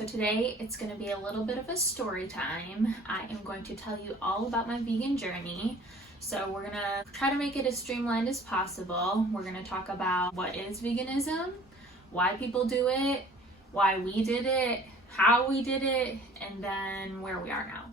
So today it's going to be a little bit of a story time. I am going to tell you all about my vegan journey. So we're going to try to make it as streamlined as possible. We're going to talk about what is veganism, why people do it, why we did it, how we did it, and then where we are now.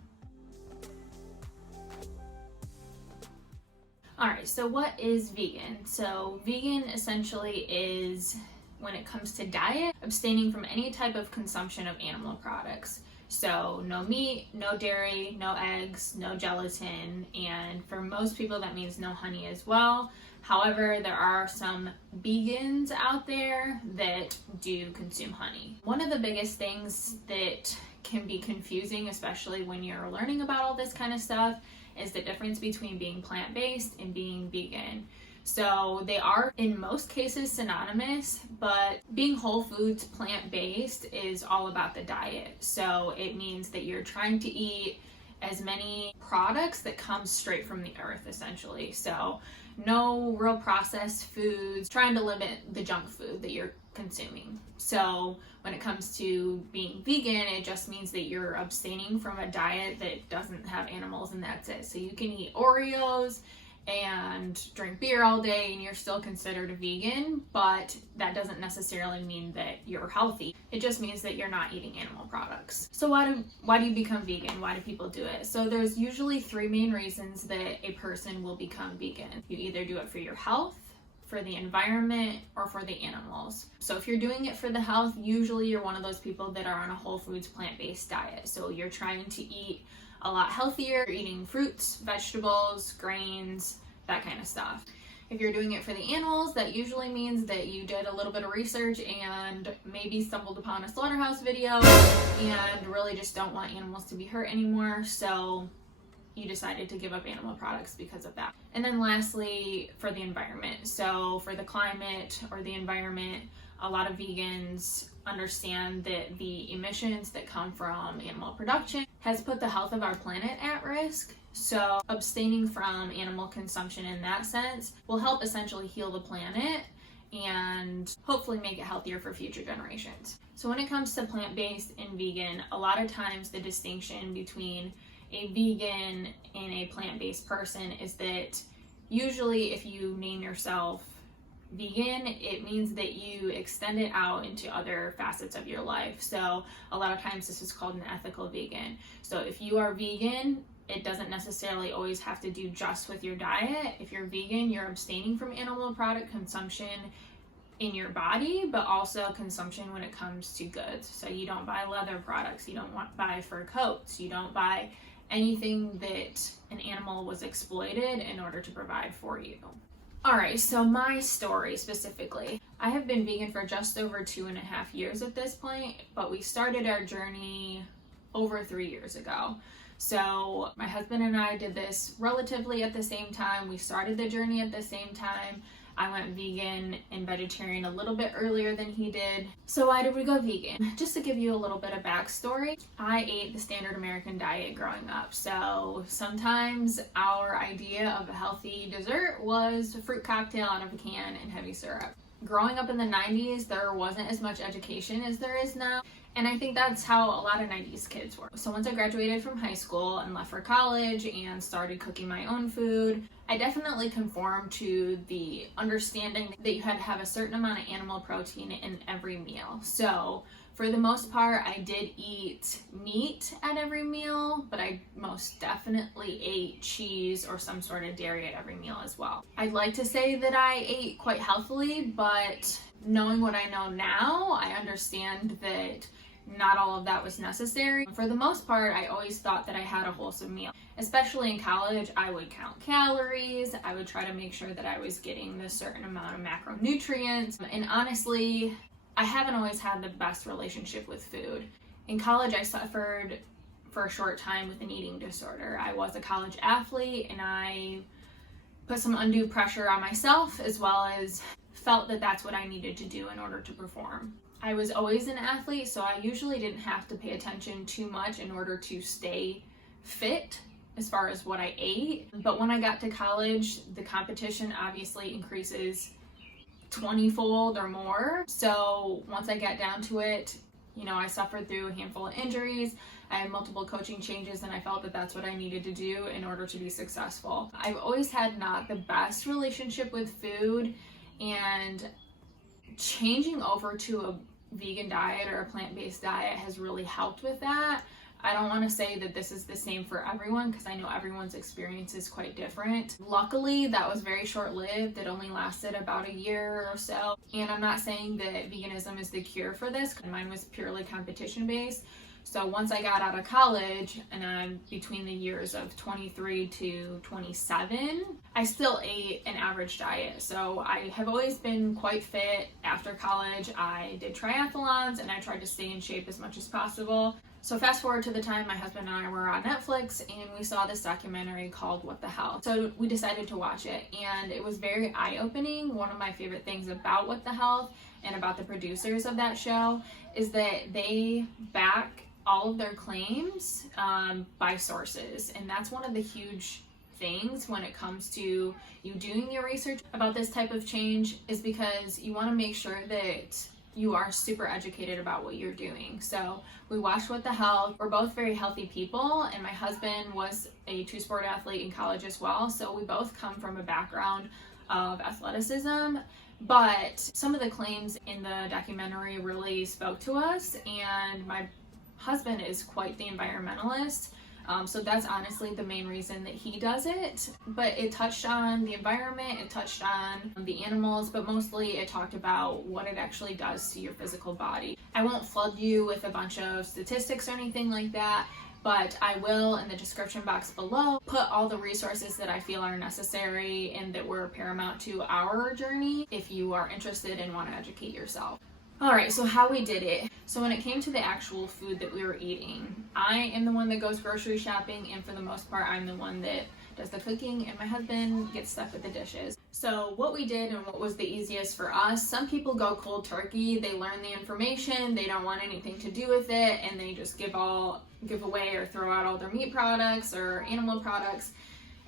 Alright, so what is vegan? So vegan essentially is, when it comes to diet, abstaining from any type of consumption of animal products. So no meat, no dairy, no eggs, no gelatin, and for most people that means no honey as well. However, there are some vegans out there that do consume honey. One of the biggest things that can be confusing, especially when you're learning about all this kind of stuff, is the difference between being plant-based and being vegan. So they are in most cases synonymous, but being whole foods plant-based is all about the diet. So it means that you're trying to eat as many products that come straight from the earth, essentially. So no real processed foods, trying to limit the junk food that you're consuming. So when it comes to being vegan, it just means that you're abstaining from a diet that doesn't have animals, and that's it. So you can eat Oreos and drink beer all day and you're still considered a vegan, but that doesn't necessarily mean that you're healthy. It just means that you're not eating animal products. So why do you become vegan? Why do people do it? So there's usually three main reasons that a person will become vegan. You either do it for your health, for the environment, or for the animals. So if you're doing it for the health, usually you're one of those people that are on a whole foods plant-based diet. So you're trying to eat a lot healthier, you're eating fruits, vegetables, grains, that kind of stuff. If you're doing it for the animals, that usually means that you did a little bit of research and maybe stumbled upon a slaughterhouse video and really just don't want animals to be hurt anymore, so you decided to give up animal products because of that. And then lastly, for the environment. So for the climate or the environment, a lot of vegans understand that the emissions that come from animal production has put the health of our planet at risk. So abstaining from animal consumption in that sense will help essentially heal the planet and hopefully make it healthier for future generations. So when it comes to plant-based and vegan, a lot of times the distinction between a vegan and a plant-based person is that usually if you name yourself vegan, it means that you extend it out into other facets of your life. So a lot of times this is called an ethical vegan. So if you are vegan, it doesn't necessarily always have to do just with your diet. If you're vegan, you're abstaining from animal product consumption in your body, but also consumption when it comes to goods. So you don't buy leather products, you don't buy fur coats, you don't buy anything that an animal was exploited in order to provide for you. Alright, so my story specifically. I have been vegan for just over 2.5 years at this point, but we started our journey over 3 years ago. So my husband and I did this relatively at the same time. We started the journey at the same time. I went vegan and vegetarian a little bit earlier than he did. So why did we go vegan? Just to give you a little bit of backstory, I ate the standard American diet growing up. So sometimes our idea of a healthy dessert was a fruit cocktail out of a can and heavy syrup. Growing up in the 90s, there wasn't as much education as there is now. And I think that's how a lot of 90s kids were. So once I graduated from high school and left for college and started cooking my own food, I definitely conformed to the understanding that you had to have a certain amount of animal protein in every meal. So for the most part, I did eat meat at every meal, but I most definitely ate cheese or some sort of dairy at every meal as well. I'd like to say that I ate quite healthily, but knowing what I know now, I understand that not all of that was necessary. For the most part, I always thought that I had a wholesome meal. Especially in college, I would count calories, I would try to make sure that I was getting a certain amount of macronutrients, and honestly, I haven't always had the best relationship with food. In college, I suffered for a short time with an eating disorder. I was a college athlete and I put some undue pressure on myself, as well as felt that that's what I needed to do in order to perform. I was always an athlete, so I usually didn't have to pay attention too much in order to stay fit as far as what I ate. But when I got to college, the competition obviously increases 20-fold or more. So once I got down to it, I suffered through a handful of injuries. I had multiple coaching changes, and I felt that that's what I needed to do in order to be successful. I've always had not the best relationship with food, and changing over to a vegan diet or a plant-based diet has really helped with that. I don't want to say that this is the same for everyone, because I know everyone's experience is quite different. Luckily, that was very short-lived. It only lasted about a year or so. And I'm not saying that veganism is the cure for this. Mine was purely competition-based. So once I got out of college, and I'm between the years of 23 to 27, I still ate an average diet. So I have always been quite fit. After college, I did triathlons, and I tried to stay in shape as much as possible. So fast forward to the time my husband and I were on Netflix, and we saw this documentary called What the Health. So we decided to watch it, and it was very eye-opening. One of my favorite things about What the Health and about the producers of that show is that they back all of their claims by sources. And that's one of the huge things when it comes to you doing your research about this type of change, is because you want to make sure that you are super educated about what you're doing. So we watched What the Health. We're both very healthy people, and my husband was a two-sport athlete in college as well. So we both come from a background of athleticism. But some of the claims in the documentary really spoke to us, and my husband is quite the environmentalist. So that's honestly the main reason that he does it. But it touched on the environment, it touched on the animals, but mostly it talked about what it actually does to your physical body. I won't flood you with a bunch of statistics or anything like that, but I will, in the description box below, put all the resources that I feel are necessary and that were paramount to our journey if you are interested and want to educate yourself. Alright, so how we did it. So when it came to the actual food that we were eating, I am the one that goes grocery shopping, and for the most part I'm the one that does the cooking, and my husband gets stuff with the dishes. So what we did and what was the easiest for us, some people go cold turkey, they learn the information, they don't want anything to do with it, and they just give away or throw out all their meat products or animal products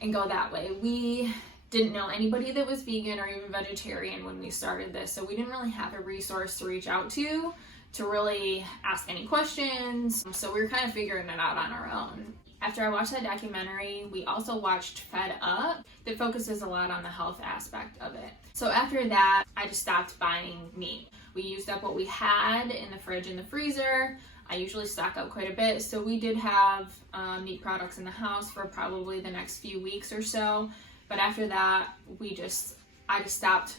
and go that way. We didn't know anybody that was vegan or even vegetarian when we started this, so we didn't really have a resource to reach out to really ask any questions. So we were kind of figuring it out on our own. After I watched that documentary, we also watched Fed Up, that focuses a lot on the health aspect of it. So after that, I just stopped buying meat. We used up what we had in the fridge and the freezer. I usually stock up quite a bit, so we did have meat products in the house for probably the next few weeks or so. But after that, I just stopped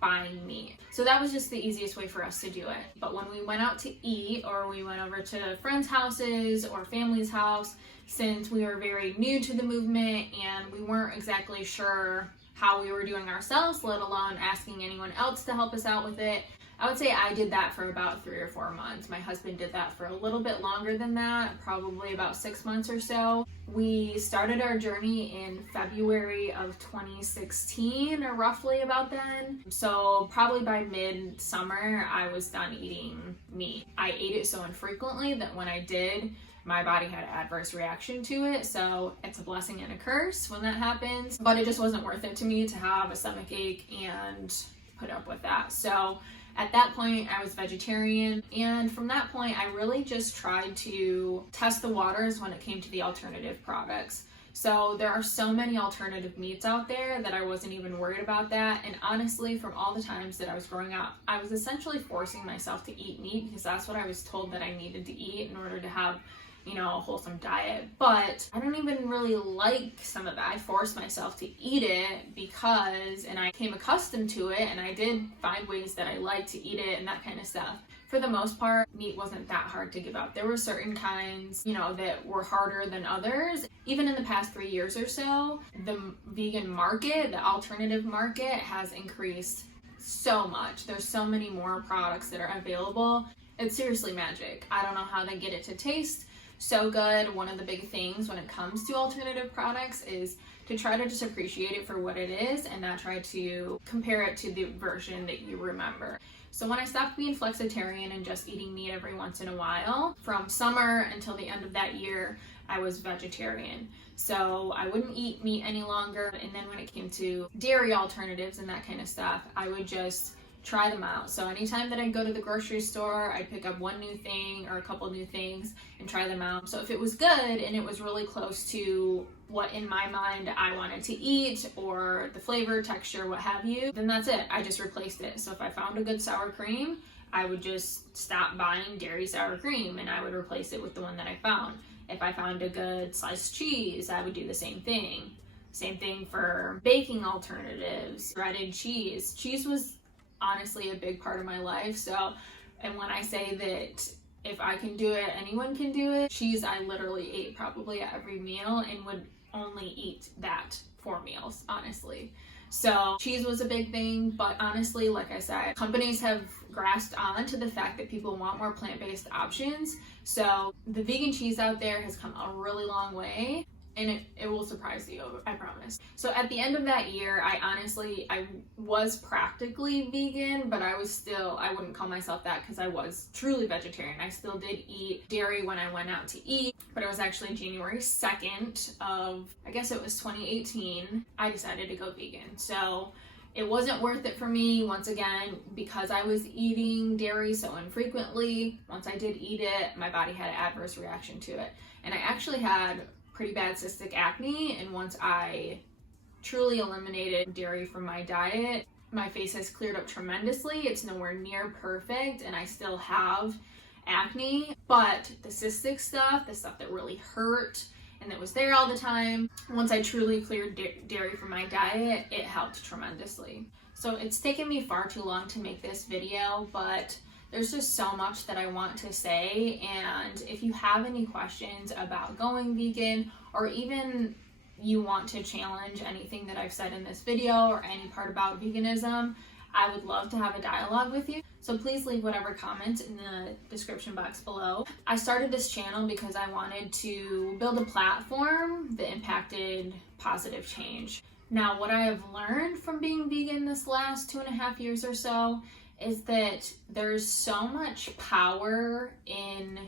buying meat. So that was just the easiest way for us to do it. But when we went out to eat, or we went over to friends' houses or family's house, since we were very new to the movement and we weren't exactly sure how we were doing ourselves, let alone asking anyone else to help us out with it, I would say I did that for about 3 or 4 months. My husband did that for a little bit longer than that, probably about 6 months or so. We started our journey in February of 2016, or roughly about then. So probably by mid-summer, I was done eating meat. I ate it so infrequently that when I did, my body had an adverse reaction to it. So it's a blessing and a curse when that happens. But it just wasn't worth it to me to have a stomach ache and put up with that. So at that point, I was vegetarian, and from that point, I really just tried to test the waters when it came to the alternative products. So there are so many alternative meats out there that I wasn't even worried about that, and honestly, from all the times that I was growing up, I was essentially forcing myself to eat meat because that's what I was told that I needed to eat in order to have a wholesome diet. But I don't even really like some of that. I forced myself to eat it because, and I became accustomed to it, and I did find ways that I liked to eat it and that kind of stuff. For the most part, meat wasn't that hard to give up. There were certain kinds, that were harder than others. Even in the past 3 years or so, the vegan market, the alternative market, has increased so much. There's so many more products that are available. It's seriously magic. I don't know how they get it to taste so good. One of the big things when it comes to alternative products is to try to just appreciate it for what it is and not try to compare it to the version that you remember. So when I stopped being flexitarian and just eating meat every once in a while, from summer until the end of that year, I was vegetarian. So I wouldn't eat meat any longer. And then when it came to dairy alternatives and that kind of stuff, I would just try them out. So anytime that I go to the grocery store, I'd pick up one new thing or a couple new things and try them out. So if it was good and it was really close to what in my mind I wanted to eat, or the flavor, texture, what have you, then that's it. I just replaced it. So if I found a good sour cream, I would just stop buying dairy sour cream and I would replace it with the one that I found. If I found a good sliced cheese, I would do the same thing. Same thing for baking alternatives, shredded cheese. Cheese was honestly a big part of my life. So, and when I say that if I can do it, anyone can do it, cheese I literally ate probably at every meal and would only eat that 4 meals, honestly. So cheese was a big thing, but honestly, like I said, companies have grasped on to the fact that people want more plant-based options. So the vegan cheese out there has come a really long way, and it will surprise you, I promise. So at the end of that year, I was practically vegan, but I wouldn't call myself that because I was truly vegetarian. I still did eat dairy when I went out to eat, but it was actually January 2nd of, I guess it was 2018, I decided to go vegan. So it wasn't worth it for me, once again, because I was eating dairy so infrequently. Once I did eat it, my body had an adverse reaction to it. And I actually had pretty bad cystic acne, and once I truly eliminated dairy from my diet, my face has cleared up tremendously. It's nowhere near perfect, and I still have acne, but the cystic stuff, the stuff that really hurt and that was there all the time, once I truly cleared dairy from my diet, it helped tremendously. So it's taken me far too long to make this video, but there's just so much that I want to say, and if you have any questions about going vegan, or even you want to challenge anything that I've said in this video or any part about veganism, I would love to have a dialogue with you. So please leave whatever comments in the description box below. I started this channel because I wanted to build a platform that impacted positive change. Now, what I have learned from being vegan this last 2.5 years or so is that there's so much power in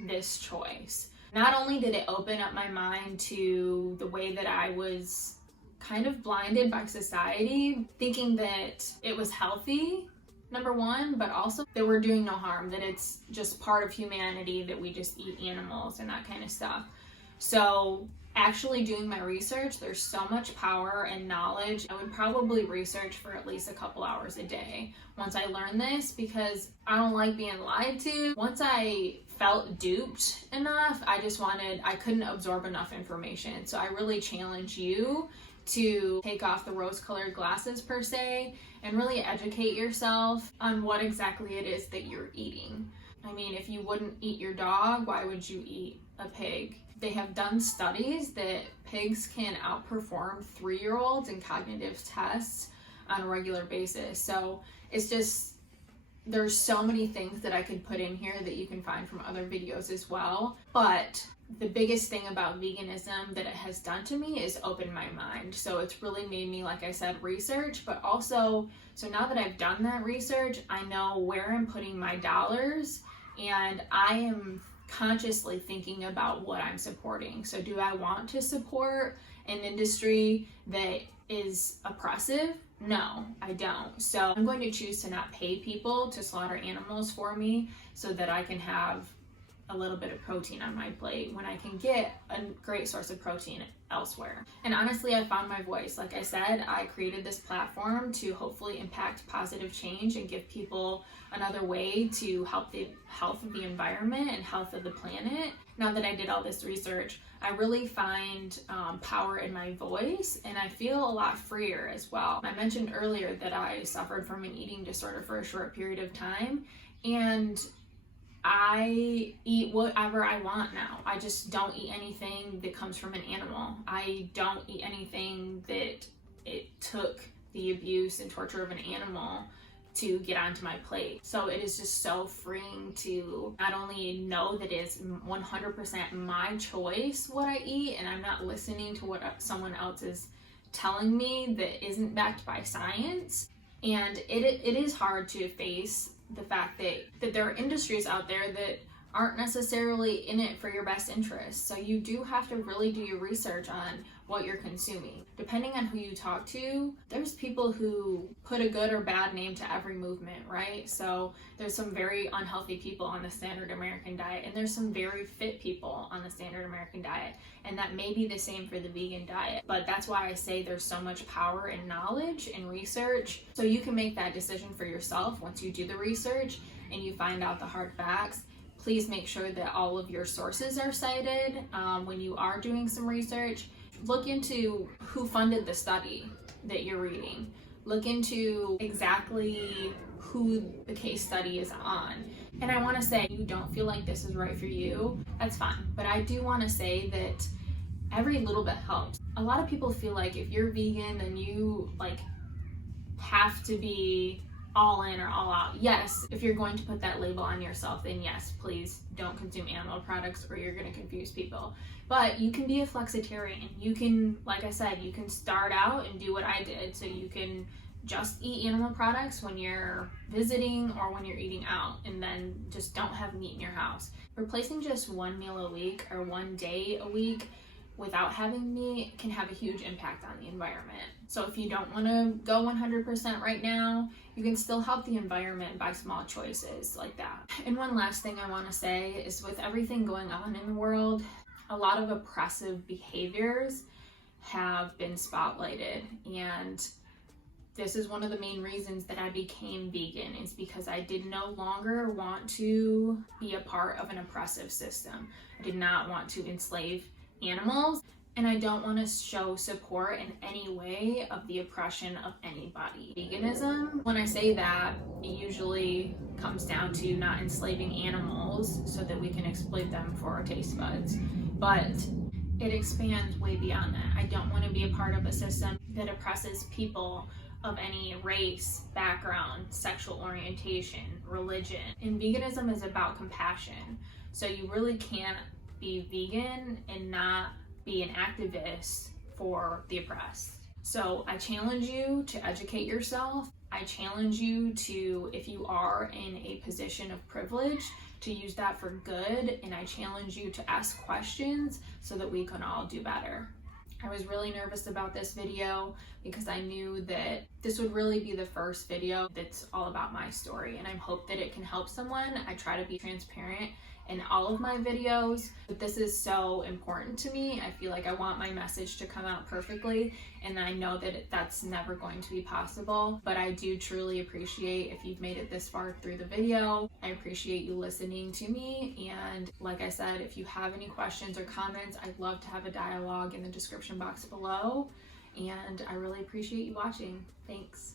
this choice. Not only did it open up my mind to the way that I was kind of blinded by society, thinking that it was healthy, number one, but also that we're doing no harm, that it's just part of humanity, that we just eat animals and that kind of stuff. So actually doing my research, there's so much power and knowledge. I would probably research for at least a couple hours a day once I learned this, because I don't like being lied to. Once I felt duped enough, I couldn't absorb enough information. So I really challenge you to take off the rose-colored glasses per se and really educate yourself on what exactly it is that you're eating. I mean, if you wouldn't eat your dog, why would you eat a pig? They have done studies that pigs can outperform 3-year-olds in cognitive tests on a regular basis. So it's just, there's so many things that I could put in here that you can find from other videos as well. But the biggest thing about veganism that it has done to me is open my mind. So it's really made me, like I said, research, but also, so now that I've done that research, I know where I'm putting my dollars, and I am consciously thinking about what I'm supporting. So do I want to support an industry that is oppressive? No, I don't. So I'm going to choose to not pay people to slaughter animals for me so that I can have a little bit of protein on my plate when I can get a great source of protein elsewhere. And honestly, I found my voice. Like I said, I created this platform to hopefully impact positive change and give people another way to help the health of the environment and health of the planet. Now that I did all this research, I really find power in my voice, and I feel a lot freer as well. I mentioned earlier that I suffered from an eating disorder for a short period of time, and I eat whatever I want now. I just don't eat anything that comes from an animal. I don't eat anything that it took the abuse and torture of an animal to get onto my plate. So it is just so freeing to not only know that it's 100% my choice what I eat, and I'm not listening to what someone else is telling me that isn't backed by science. And it is hard to face the fact that there are industries out there that aren't necessarily in it for your best interest. So you do have to really do your research on what you're consuming. Depending on who you talk to, there's people who put a good or bad name to every movement, right? So there's some very unhealthy people on the standard American diet, and there's some very fit people on the standard American diet, and that may be the same for the vegan diet. But that's why I say there's so much power in knowledge and research, so you can make that decision for yourself once you do the research and you find out the hard facts. Please make sure that all of your sources are cited when you are doing some research. Look into who funded the study that you're reading. Look into exactly who the case study is on. And I want to say, if you don't feel like this is right for you, that's fine. But I do want to say that every little bit helps. A lot of people feel like if you're vegan, then you like have to be all in or all out. Yes, if you're going to put that label on yourself, then yes, please don't consume animal products or you're going to confuse people. But you can be a flexitarian. You can, like I said, you can start out and do what I did. So you can just eat animal products when you're visiting or when you're eating out, and then just don't have meat in your house. Replacing just one meal a week or one day a week without having meat can have a huge impact on the environment. So if you don't want to go 100% right now, you can still help the environment by small choices like that. And one last thing I want to say is, with everything going on in the world, a lot of oppressive behaviors have been spotlighted, and this is one of the main reasons that I became vegan, is because I did no longer want to be a part of an oppressive system. I did not want to enslave animals, and I don't want to show support in any way of the oppression of anybody. Veganism, when I say that, it usually comes down to not enslaving animals so that we can exploit them for our taste buds, but it expands way beyond that. I don't want to be a part of a system that oppresses people of any race, background, sexual orientation, religion. And veganism is about compassion. So you really can't be vegan and not be an activist for the oppressed. So I challenge you to educate yourself. I challenge you to, if you are in a position of privilege, to use that for good. And I challenge you to ask questions so that we can all do better. I was really nervous about this video because I knew that this would really be the first video that's all about my story, and I hope that it can help someone. I try to be transparent in all of my videos, but this is so important to me. I feel like I want my message to come out perfectly, and I know that that's never going to be possible, but I do truly appreciate if you've made it this far through the video. I appreciate you listening to me, and like I said, if you have any questions or comments, I'd love to have a dialogue in the description box below, and I really appreciate you watching. Thanks.